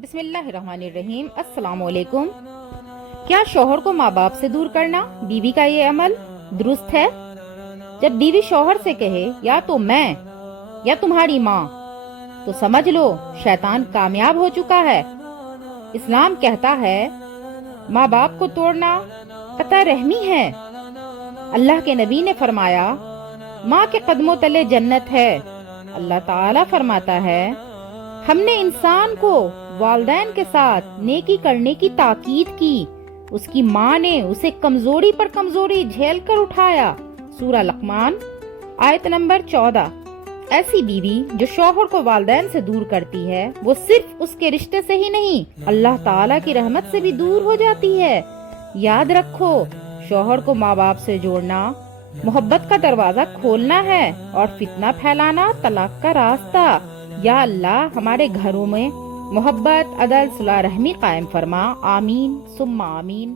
بسم اللہ الرحمن الرحیم۔ السلام علیکم۔ کیا شوہر کو ماں باپ سے دور کرنا بیوی کا یہ عمل درست ہے؟ جب بیوی شوہر سے کہے یا تو میں یا تمہاری ماں، تو سمجھ لو شیطان کامیاب ہو چکا ہے۔ اسلام کہتا ہے ماں باپ کو توڑنا قطع رحمی ہے۔ اللہ کے نبی نے فرمایا ماں کے قدموں تلے جنت ہے۔ اللہ تعالیٰ فرماتا ہے ہم نے انسان کو والدین کے ساتھ نیکی کرنے کی تاکید کی، اس کی ماں نے اسے کمزوری پر کمزوری جھیل کر اٹھایا۔ سورہ لقمان آیت نمبر 14۔ ایسی بیوی جو شوہر کو والدین سے دور کرتی ہے، وہ صرف اس کے رشتے سے ہی نہیں، اللہ تعالیٰ کی رحمت سے بھی دور ہو جاتی ہے۔ یاد رکھو، شوہر کو ماں باپ سے جوڑنا محبت کا دروازہ کھولنا ہے اور فتنہ پھیلانا طلاق کا راستہ۔ یا اللہ ہمارے گھروں میں محبت، عدل، صلح رحمی قائم فرما۔ آمین ثم آمین۔